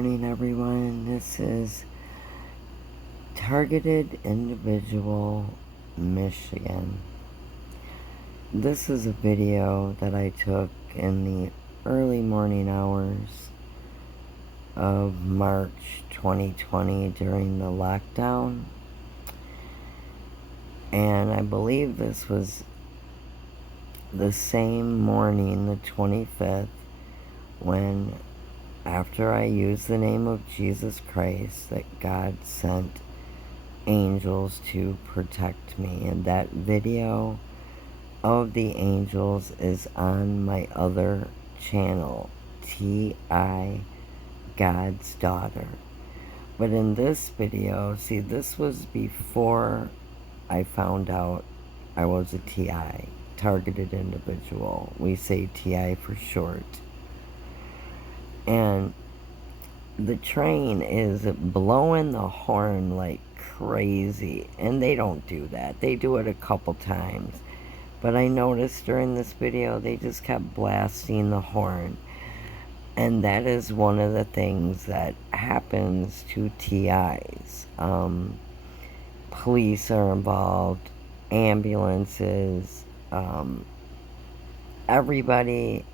morning, everyone. This is Targeted Individual, Michigan. This is a video that I took in the early morning hours of March 2020 during the lockdown. And I believe this was the same morning, the 25th, when after I used the name of Jesus Christ, that God sent angels to protect me. And that video of the angels is on my other channel, T.I. God's Daughter. But in this video, see, this was before I found out I was a T.I., Targeted Individual. We say T.I. for short. And the train is blowing the horn like crazy. And they don't do that. They do it a couple times. But I noticed during this video, they just kept blasting the horn. And that is one of the things that happens to TIs. Police are involved, ambulances, everybody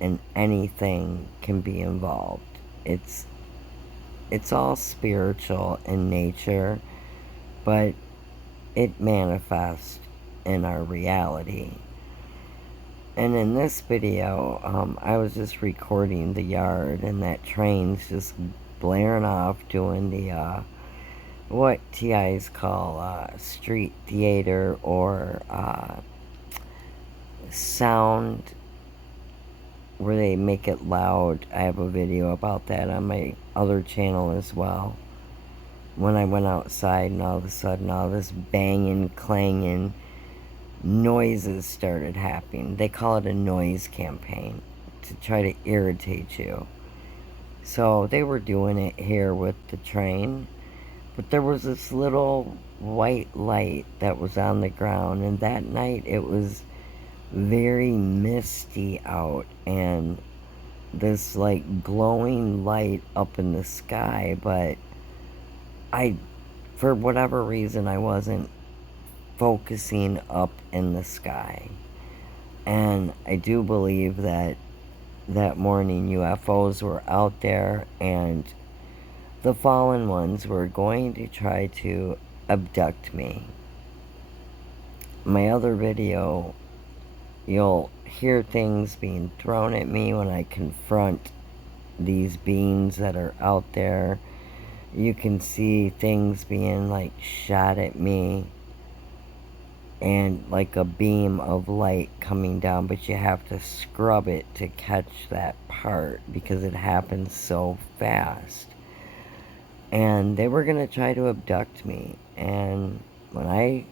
and anything can be involved. It's all spiritual in nature, but it manifests in our reality. And in this video, I was just recording the yard, and that train's just blaring off doing the what TIs call street theater or sound, where they make it loud. I have a video about that on my other channel as well. When I went outside and all of a sudden all this banging, clanging noises started happening. They call it a noise campaign to try to irritate you. So they were doing it here with the train. But there was this little white light that was on the ground. And that night it was very misty out, and this like glowing light up in the sky, but for whatever reason, I wasn't focusing up in the sky. And I do believe that that morning UFOs were out there, and the fallen ones were going to try to abduct me. My other video, you'll hear things being thrown at me when I confront these beings that are out there. You can see things being like shot at me and like a beam of light coming down, but you have to scrub it to catch that part because it happens so fast. And they were going to try to abduct me. And when I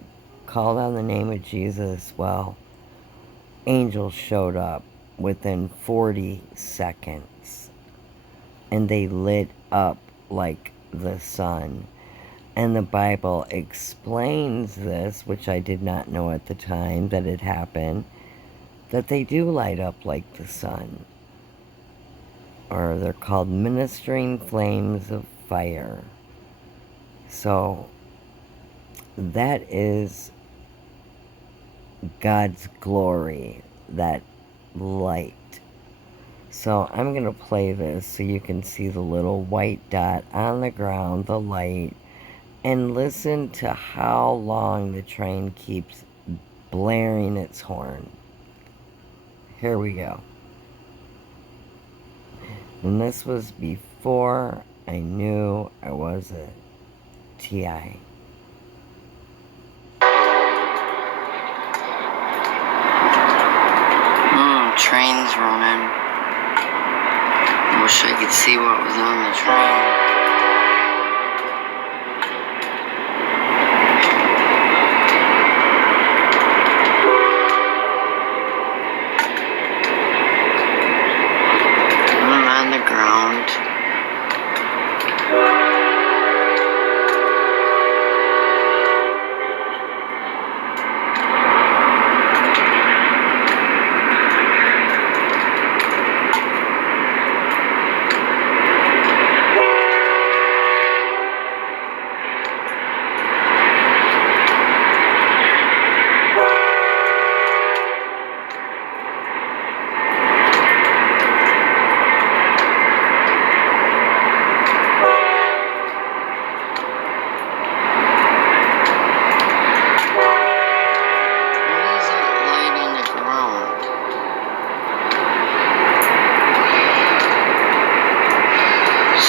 called on the name of Jesus, well, angels showed up within 40 seconds, and they lit up like the sun. And the Bible explains this, which I did not know at the time that it happened, that they do light up like the sun, or they're called ministering flames of fire. So that is God's glory, that light. So I'm going to play this so you can see the little white dot on the ground, the light, and listen to how long the train keeps blaring its horn. Here we go. And this was before I knew I was a TI. Train's running. Wish I could see what was on the train. I'm on the ground.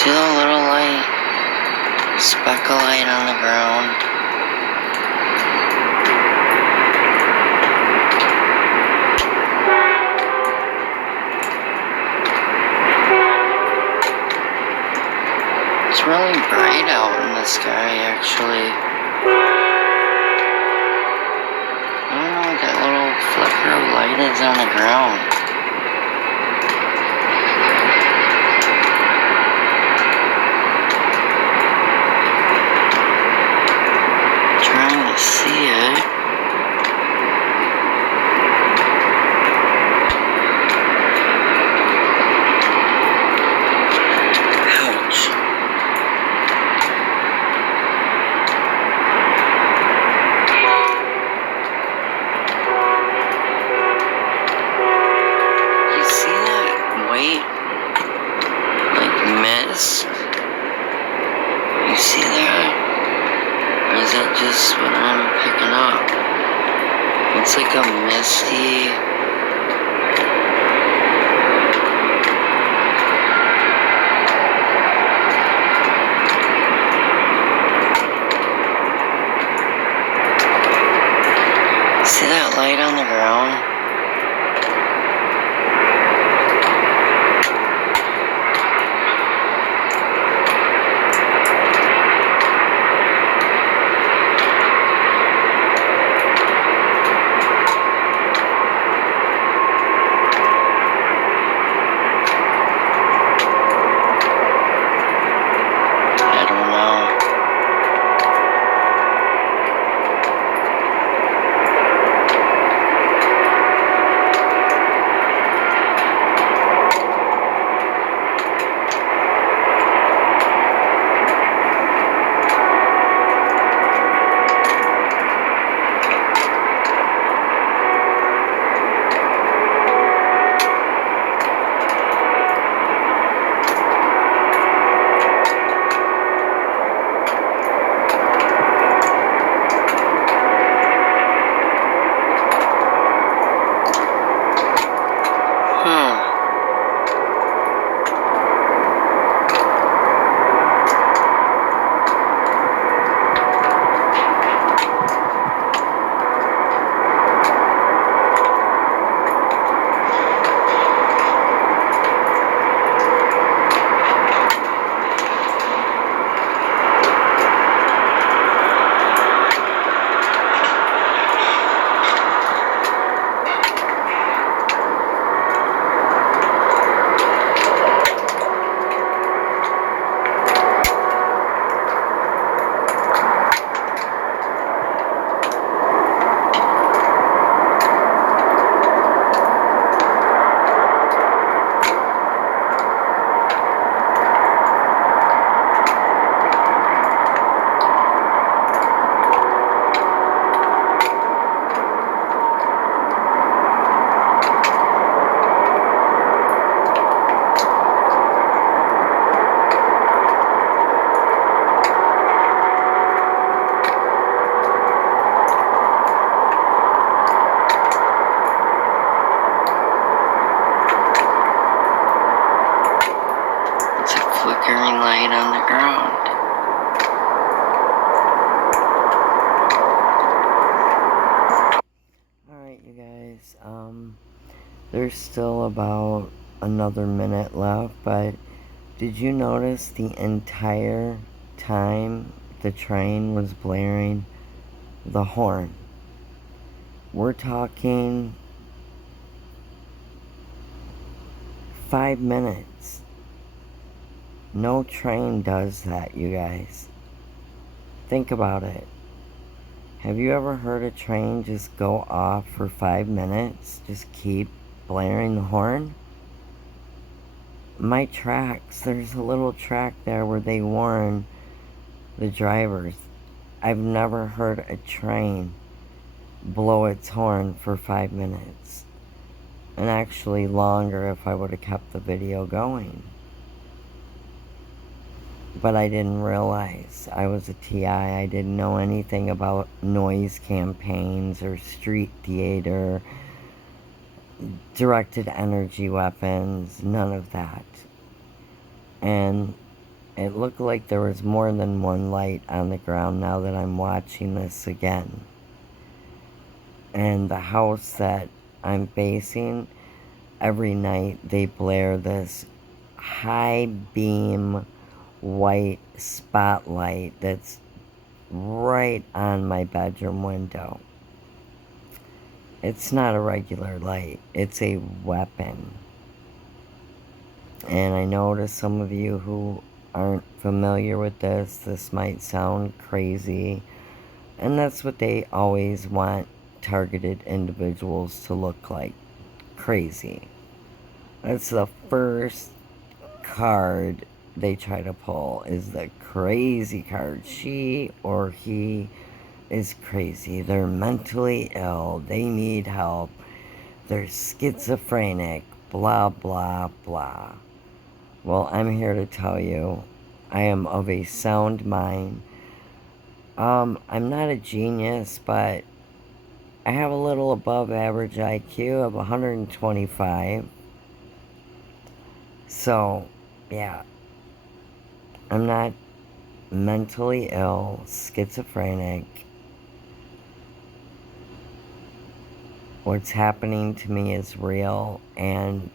See the little light? Speck of light on the ground. It's really bright out in the sky, actually. I don't know what that little flicker of light is on the ground. Trying to see it. Ouch. You see that white, like, mist? You see that? Or is that just what I'm picking up? It's like a misty... See that light on the ground? I don't know. It's a flickering light on the ground. Alright, you guys, there's still about another minute left, but did you notice the entire time the train was blaring the horn? We're talking 5 minutes. No train does that, you guys. Think about it. Have you ever heard a train just go off for 5 minutes? Just keep blaring the horn? My tracks, there's a little track there where they warn the drivers. I've never heard a train blow its horn for 5 minutes. And actually longer if I would have kept the video going. But I didn't realize I was a TI. I didn't know anything about noise campaigns or street theater, directed energy weapons, none of that. And it looked like there was more than one light on the ground now that I'm watching this again. And the house that I'm facing, every night they blare this high beam white spotlight that's right on my bedroom window. It's not a regular light, it's a weapon. And I know to some of you who aren't familiar with this might sound crazy. And that's what they always want targeted individuals to look like. Crazy. That's the first card they try to pull, is the crazy card. She or he is crazy. They're mentally ill. They need help. They're schizophrenic. Blah, blah, blah. Well, I'm here to tell you, I am of a sound mind. I'm not a genius, but I have a little above average IQ of 125. So, yeah, I'm not mentally ill, schizophrenic. What's happening to me is real, and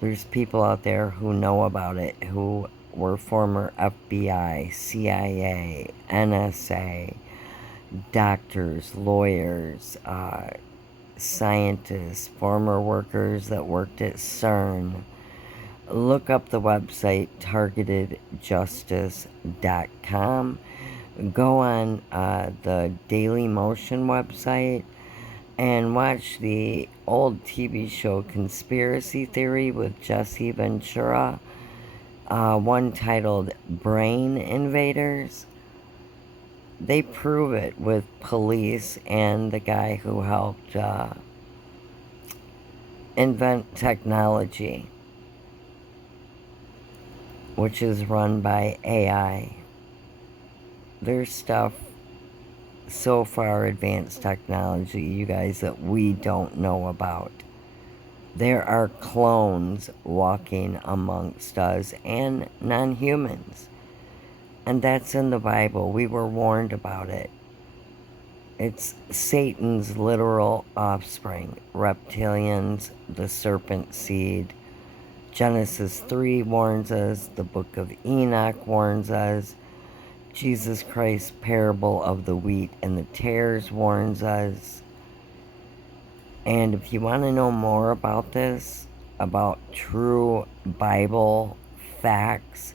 there's people out there who know about it, who were former FBI, CIA, NSA, doctors, lawyers, scientists, former workers that worked at CERN. Look up the website targetedjustice.com. Go on the Daily Motion website and watch the old TV show Conspiracy Theory with Jesse Ventura, one titled Brain Invaders. They prove it with police and the guy who helped invent technology, which is run by AI. There's stuff so far advanced technology, you guys, that we don't know about. There are clones walking amongst us and non-humans. And that's in the Bible. We were warned about it. It's Satan's literal offspring. Reptilians, the serpent seed. Genesis 3 warns us. The book of Enoch warns us. Jesus Christ's parable of the wheat and the tares warns us. And if you want to know more about this, about true Bible facts,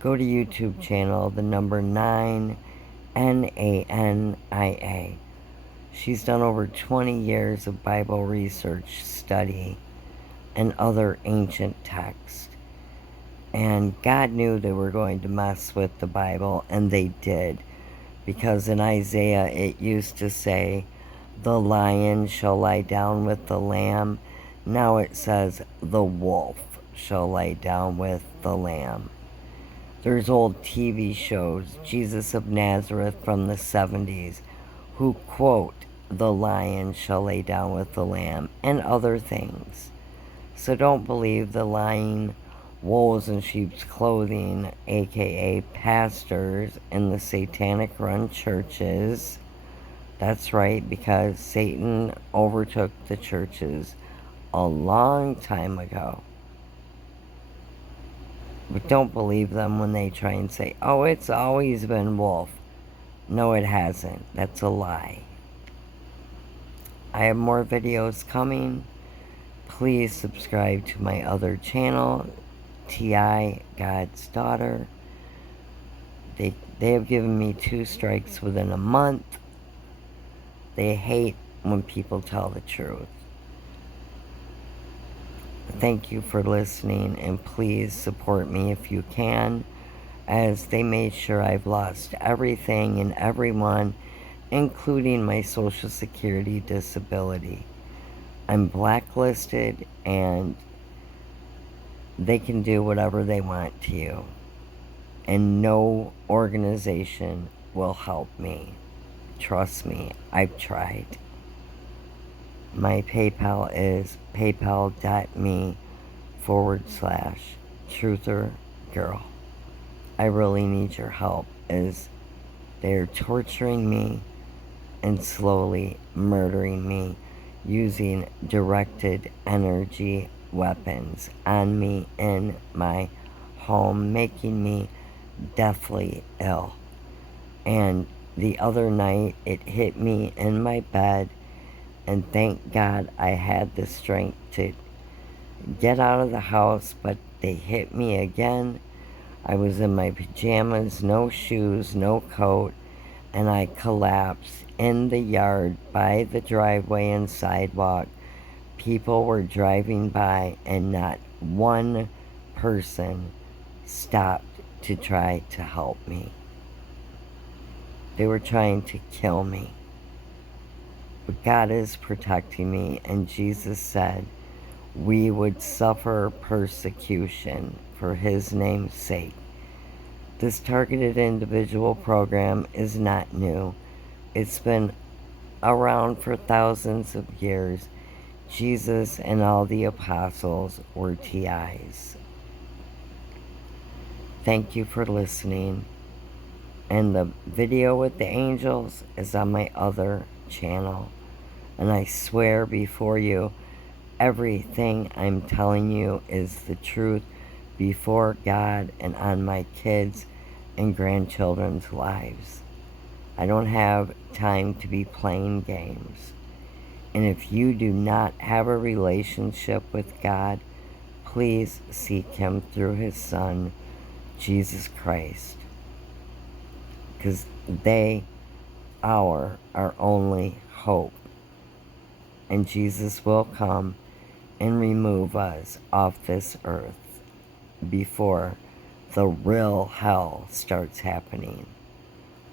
go to YouTube channel, the number 9, Nania. She's done over 20 years of Bible research, study, and other ancient texts. And God knew they were going to mess with the Bible, and they did. Because in Isaiah it used to say, the lion shall lie down with the lamb. Now it says, the wolf shall lie down with the lamb. There's old TV shows, Jesus of Nazareth from the 70s, who quote, the lion shall lay down with the lamb, and other things. So don't believe the lying wolves in sheep's clothing, aka pastors in the satanic run churches. That's right, because Satan overtook the churches a long time ago. But don't believe them when they try and say, oh, it's always been wolf. No, it hasn't. That's a lie. I have more videos coming. Please subscribe to my other channel, T.I. God's Daughter. They have given me 2 strikes within a month. They hate when people tell the truth. Thank you for listening, and please support me if you can, as they made sure I've lost everything and everyone, including my Social Security disability. I'm blacklisted, and they can do whatever they want to you. And no organization will help me. Trust me, I've tried. My PayPal is paypal.me/truthergirl. I really need your help, as they're torturing me and slowly murdering me using directed energy weapons on me in my home, making me deathly ill. And the other night, it hit me in my bed, and thank God I had the strength to get out of the house, but they hit me again. I was in my pajamas, no shoes, no coat, and I collapsed in the yard by the driveway and sidewalk. People were driving by, and not one person stopped to try to help me. They were trying to kill me. But God is protecting me, and Jesus said we would suffer persecution for His name's sake. This targeted individual program is not new. It's been around for thousands of years. Jesus and all the apostles were TIs. Thank you for listening. And the video with the angels is on my other channel. And I swear before you, everything I'm telling you is the truth before God and on my kids' and grandchildren's lives. I don't have time to be playing games. And if you do not have a relationship with God, please seek Him through His Son, Jesus Christ. Because they are our only hope. And Jesus will come and remove us off this earth before the real hell starts happening.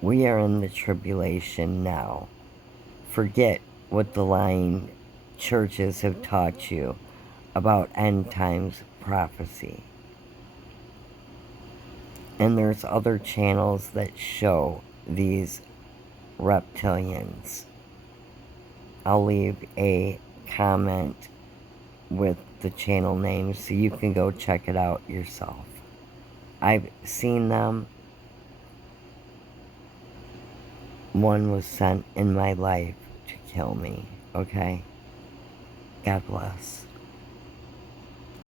We are in the tribulation now. Forget what the lying churches have taught you about end times prophecy. And there's other channels that show these reptilians. I'll leave a comment with the channel name so you can go check it out yourself. I've seen them. One was sent in my life to kill me, okay? God bless.